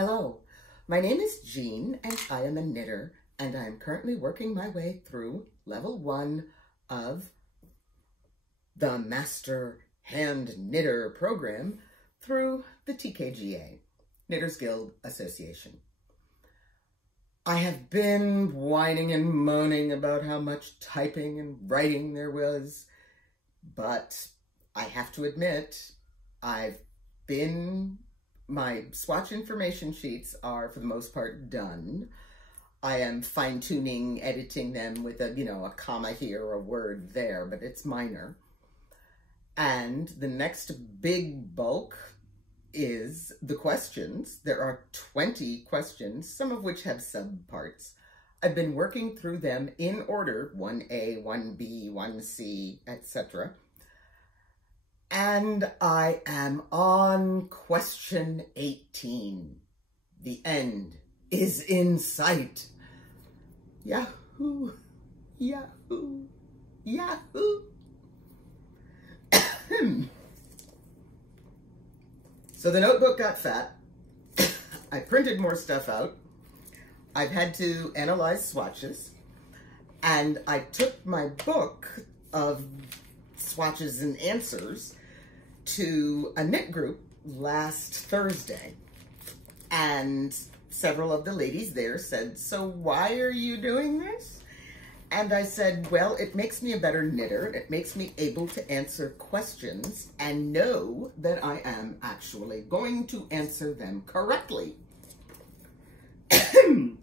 Hello, my name is Jean and I am a knitter, and I am currently working my way through level 1 of the Master Hand Knitter program through the TKGA, Knitters Guild Association. I have been whining and moaning about how much typing and writing there was, but I have to admit, my swatch information sheets are for the most part done. I am fine-tuning, editing them with a comma here or a word there, but it's minor. And the next big bulk is the questions. There are 20 questions, some of which have subparts. I've been working through them in order, 1A, 1B, 1C, etc. And I am on question 18. The end is in sight. Yahoo! Yahoo! Yahoo! So the notebook got fat. I printed more stuff out. I've had to analyze swatches. And I took my book of swatches and answers to a knit group last Thursday. And several of the ladies there said, "So why are you doing this?" And I said, well, it makes me a better knitter. It makes me able to answer questions and know that I am actually going to answer them correctly. And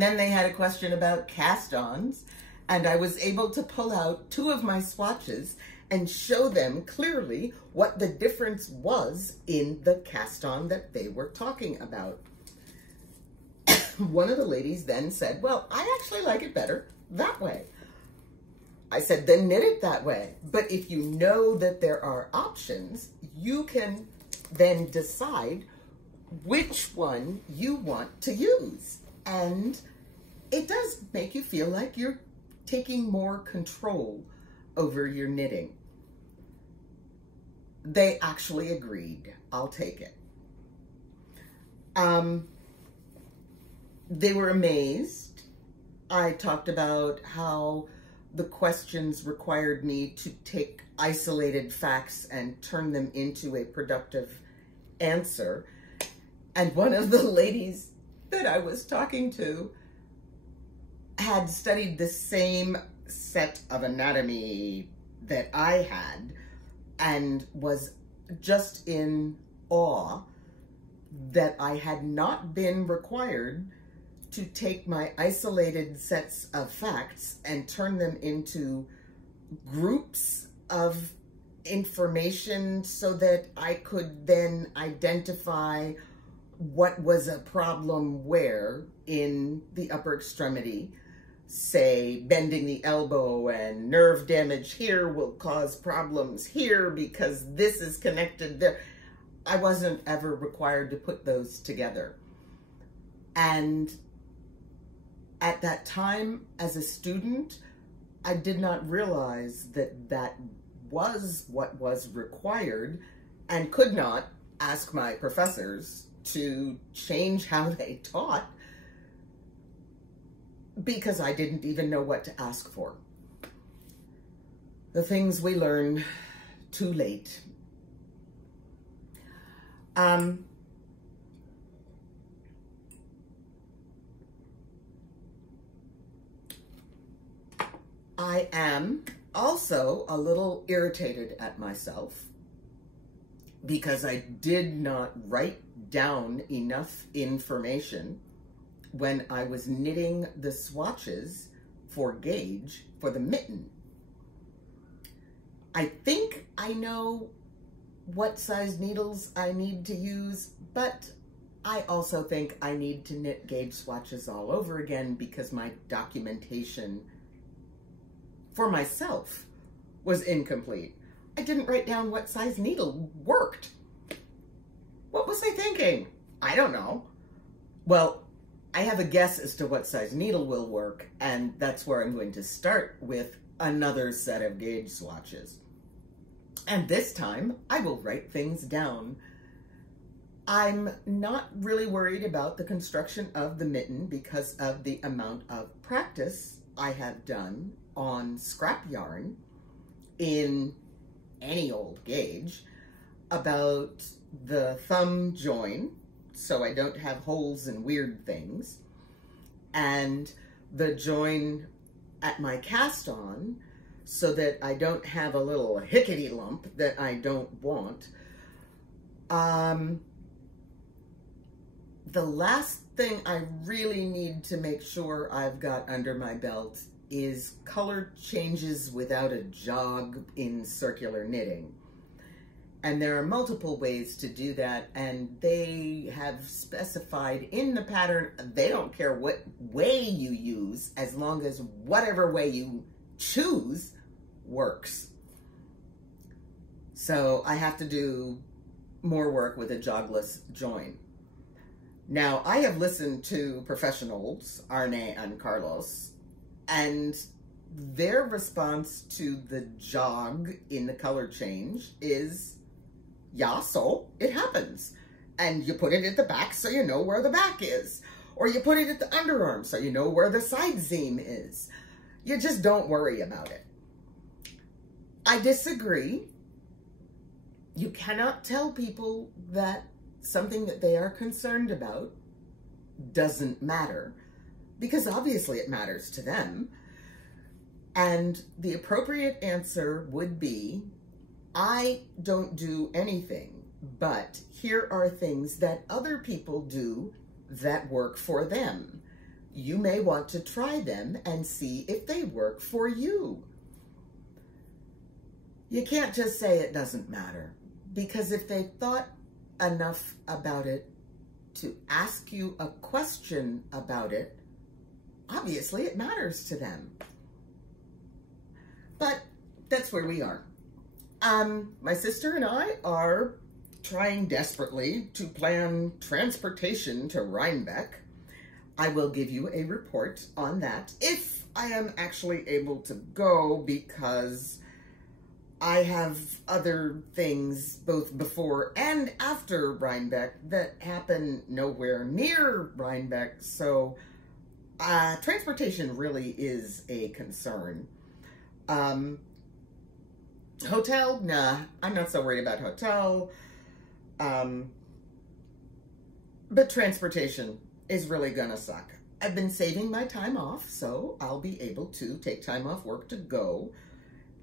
then they had a question about cast-ons, and I was able to pull out 2 of my swatches and show them clearly what the difference was in the cast-on that they were talking about. One of the ladies then said, well, I actually like it better that way. I said, then knit it that way. But if you know that there are options, you can then decide which one you want to use. And it does make you feel like you're taking more control over your knitting. They actually agreed. I'll take it. They were amazed. I talked about how the questions required me to take isolated facts and turn them into a productive answer. And one of the ladies that I was talking to had studied the same set of anatomy that I had and was just in awe that I had not been required to take my isolated sets of facts and turn them into groups of information so that I could then identify what was a problem where in the upper extremity. Say, bending the elbow and nerve damage here will cause problems here because this is connected there. I wasn't ever required to put those together. And at that time, as a student, I did not realize that that was what was required and could not ask my professors to change how they taught because I didn't even know what to ask for. The things we learn too late. I am also a little irritated at myself because I did not write down enough information when I was knitting the swatches for gauge for the mitten. I think I know what size needles I need to use, but I also think I need to knit gauge swatches all over again because my documentation for myself was incomplete. I didn't write down what size needle worked. What was I thinking? I don't know. Well, I have a guess as to what size needle will work, and that's where I'm going to start with another set of gauge swatches. And this time, I will write things down I'm not really worried about the construction of the mitten because of the amount of practice I have done on scrap yarn in any old gauge about the thumb join, so I don't have holes and weird things, and the join at my cast on so that I don't have a little hickety lump that I don't want. The last thing I really need to make sure I've got under my belt is color changes without a jog in circular knitting. And there are multiple ways to do that, and they have specified in the pattern, they don't care what way you use, as long as whatever way you choose works. So I have to do more work with a jogless join. Now, I have listened to professionals, Arne and Carlos, and their response to the jog in the color change is, yeah, so it happens. And you put it at the back so you know where the back is. Or you put it at the underarm so you know where the side seam is. You just don't worry about it. I disagree. You cannot tell people that something that they are concerned about doesn't matter, because obviously it matters to them. And the appropriate answer would be, I don't do anything, but here are things that other people do that work for them. You may want to try them and see if they work for you. You can't just say it doesn't matter, because if they thought enough about it to ask you a question about it, obviously it matters to them. But that's where we are. My sister and I are trying desperately to plan transportation to Rhinebeck. I will give you a report on that if I am actually able to go, because I have other things both before and after Rhinebeck that happen nowhere near Rhinebeck, so transportation really is a concern. Hotel? Nah, I'm not so worried about hotel. But transportation is really gonna suck. I've been saving my time off, so I'll be able to take time off work to go.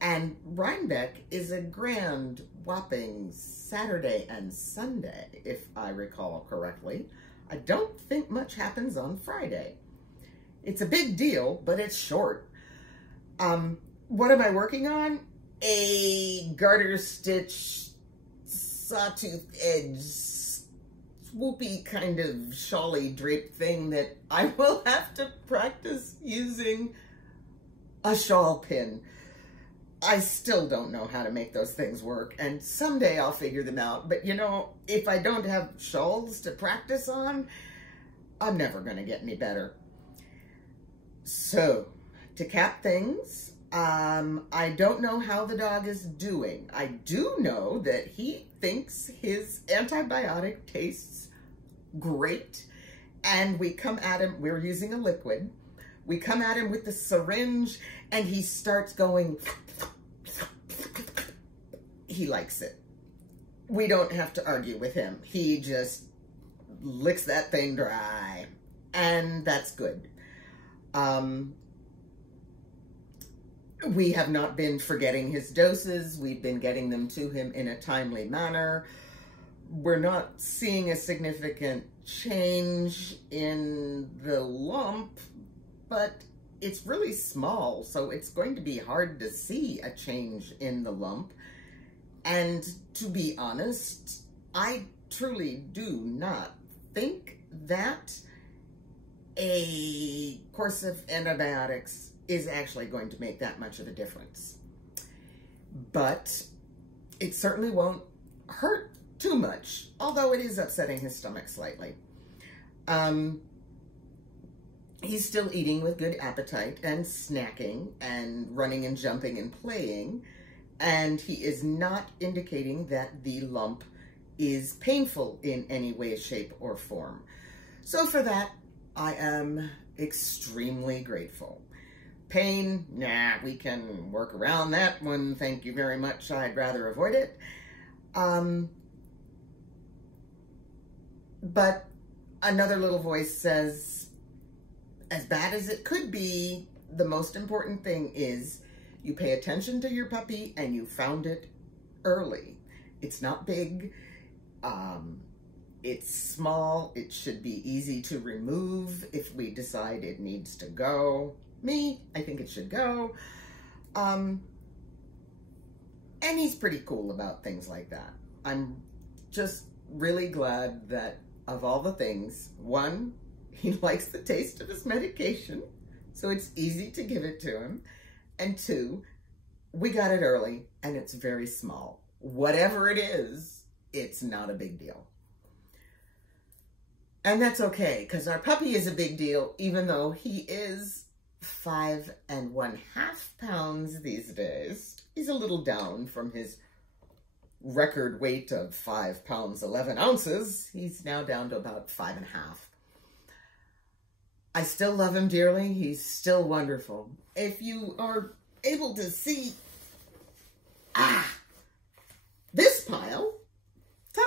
And Rhinebeck is a grand, whopping Saturday and Sunday, if I recall correctly. I don't think much happens on Friday. It's a big deal, but it's short. What am I working on? A garter stitch, sawtooth edge, swoopy kind of shawly drape thing that I will have to practice using a shawl pin. I still don't know how to make those things work, and someday I'll figure them out. But you know, if I don't have shawls to practice on, I'm never going to get any better. So, to cap things, I don't know how the dog is doing. I do know that he thinks his antibiotic tastes great, and we come at him, we're using a liquid, we come at him with the syringe, and he starts going, he likes it. We don't have to argue with him. He just licks that thing dry, and that's good. We have not been forgetting his doses. We've been getting them to him in a timely manner. We're not seeing a significant change in the lump, but it's really small, so it's going to be hard to see a change in the lump. And to be honest, I truly do not think that a course of antibiotics is actually going to make that much of a difference. But it certainly won't hurt too much, although it is upsetting his stomach slightly. He's still eating with good appetite and snacking and running and jumping and playing, and he is not indicating that the lump is painful in any way, shape, or form. So for that, I am extremely grateful. Pain, nah, we can work around that one. Thank you very much. I'd rather avoid it. But another little voice says, as bad as it could be, the most important thing is you pay attention to your puppy and you found it early. It's not big. It's small. It should be easy to remove if we decide it needs to go. I think it should go. And he's pretty cool about things like that. I'm just really glad that of all the things, one, he likes the taste of his medication, so it's easy to give it to him. And two, we got it early and it's very small. Whatever it is, it's not a big deal. And that's okay, because our puppy is a big deal, even though he is 5½ pounds these days. He's a little down from his record weight of 5 pounds, 11 ounces. He's now down to about 5½. I still love him dearly. He's still wonderful. If you are able to see, this pile, ta-da!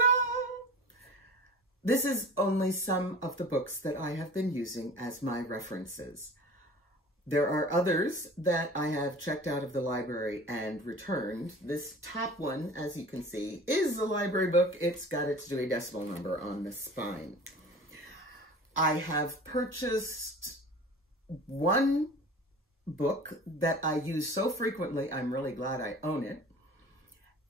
This is only some of the books that I have been using as my references. There are others that I have checked out of the library and returned. This top one, as you can see, is a library book. It's got its Dewey Decimal number on the spine. I have purchased one book that I use so frequently, I'm really glad I own it.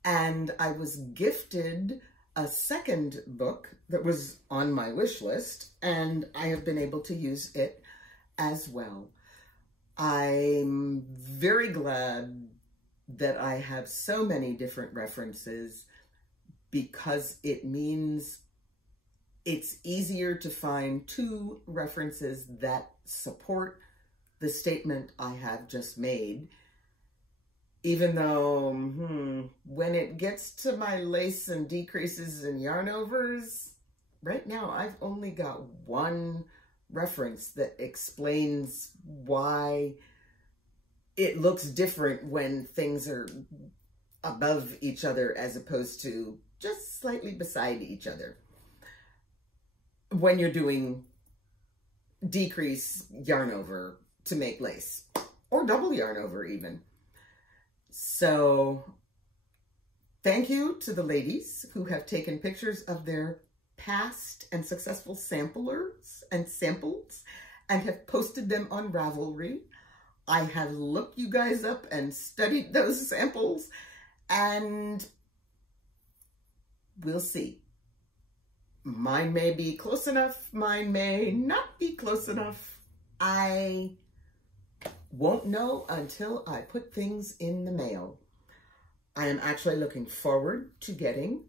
And I was gifted a second book that was on my wish list, and I have been able to use it as well. I'm very glad that I have so many different references, because it means it's easier to find two references that support the statement I have just made, even though when it gets to my lace and decreases and yarn overs, right now I've only got one reference that explains why it looks different when things are above each other as opposed to just slightly beside each other when you're doing decrease yarn over to make lace, or double yarn over even. So thank you to the ladies who have taken pictures of their past and successful samplers and samples and have posted them on Ravelry. I have looked you guys up and studied those samples, and we'll see. Mine may be close enough, mine may not be close enough. I won't know until I put things in the mail. I am actually looking forward to getting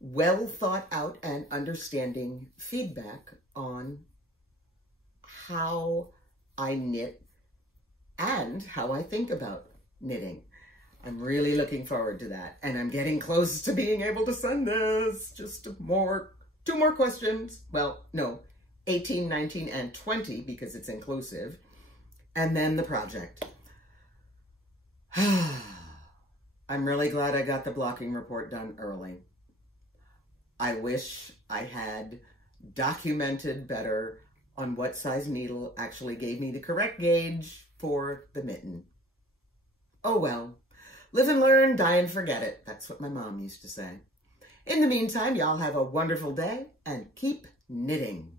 well thought out and understanding feedback on how I knit and how I think about knitting. I'm really looking forward to that, and I'm getting close to being able to send this. Just two more questions. Well, no, 18, 19, and 20, because it's inclusive, and then the project. I'm really glad I got the blocking report done early. I wish I had documented better on what size needle actually gave me the correct gauge for the mitten. Oh well. Live and learn, die and forget it. That's what my mom used to say. In the meantime, y'all have a wonderful day and keep knitting.